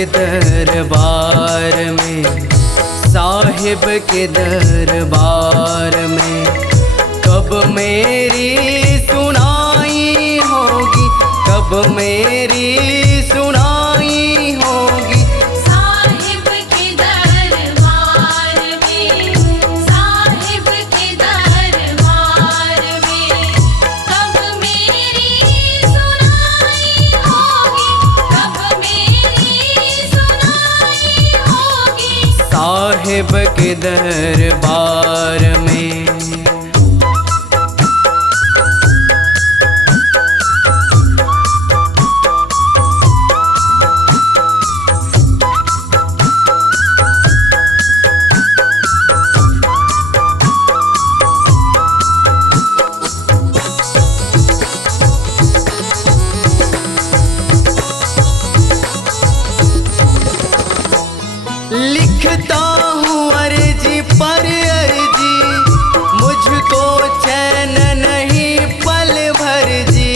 के दरबार में, साहिब के दरबार में कब मेरी सुनाई होगी, कब मेरी सुनाई होगी। साहिब के दरबार में, साहिब के दरबार में कब मेरी सुनाई होगी, कब मेरी सुनाई होगी। साहिब के दरबार में लिखता हूँ अर्जी पर अर्जी, मुझको चैन नहीं पल भर जी।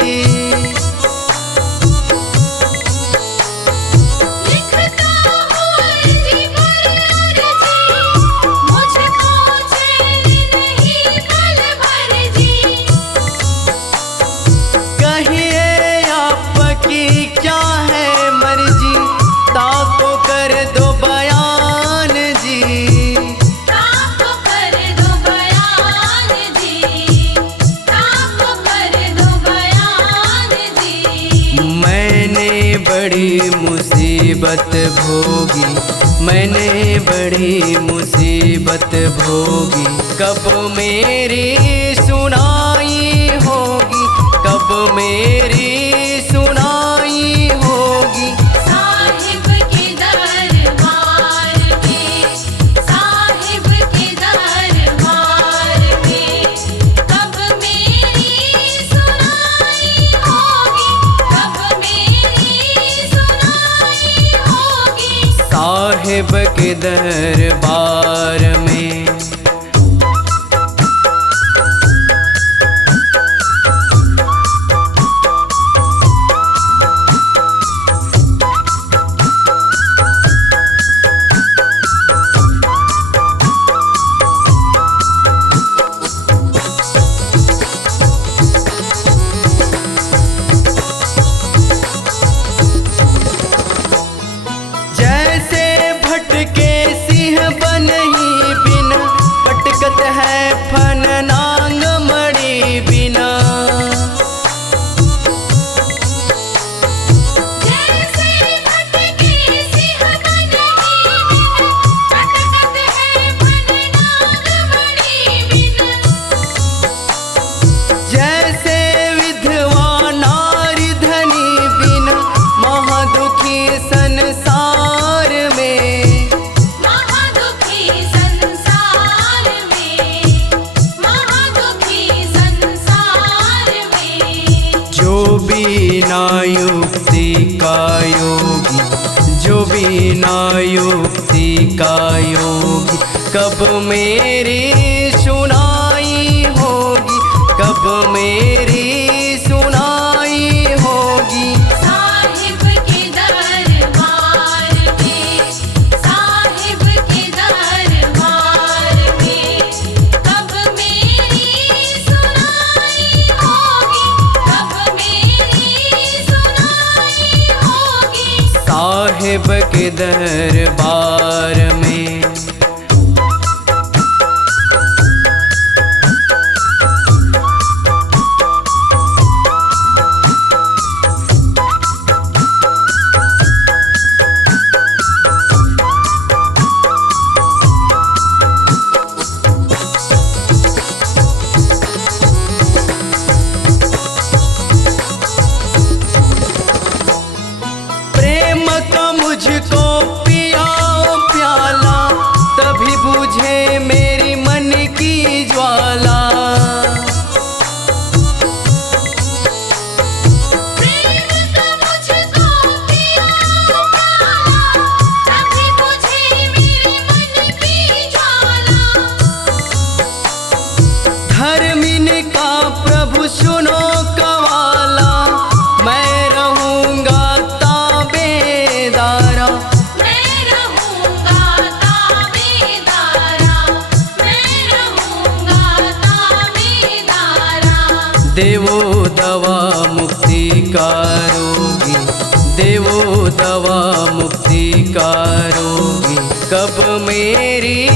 लिखता हूँ अर्जी पर अर्जी, मुझको चैन नहीं पल भर जी। कहिए आपकी क्या है मर्जी, ताको कर दो बयान जी, ताको कर दो बयान जी, ताको कर दो बयान जी। मैंने बड़ी मुसीबत भोगी, मैंने बड़ी मुसीबत भोगी, कब मेरी सुनाई होगी, कब मेरी सुनाई होगी। साहिब के दरबार में, साहिब के दरबार में कब मेरी सुनाई होगी, कब मेरी सुनाई होगी। साहिब के दरबार में जैसे भटके सिंह बनही बिना, भटकत है फन नांग मणि बिना। जैसे भटके सिंह बनही बिना, भटकत है फन नाग मणि बिना। जैसे विधवा नारी धनी बिना, महादुखी संसार में। महादुखी संसार में, महादुखी संसार में। जो बिना युक्ति का योगी, जो बिना युक्ति का योगी, कब मेरी सुनाई होगी, कब मेरी सुनाई होगी। साहिब के दरबार में, साहिब के दरबार में कब मेरी सुनाई होगी, कब मेरी सुनाई होगी। साहिब के दरबार में प्रेम का मुझको पिया देवो दवा मुक्ति का रोगी, देवो दवा मुक्ति का रोगी। कब मेरी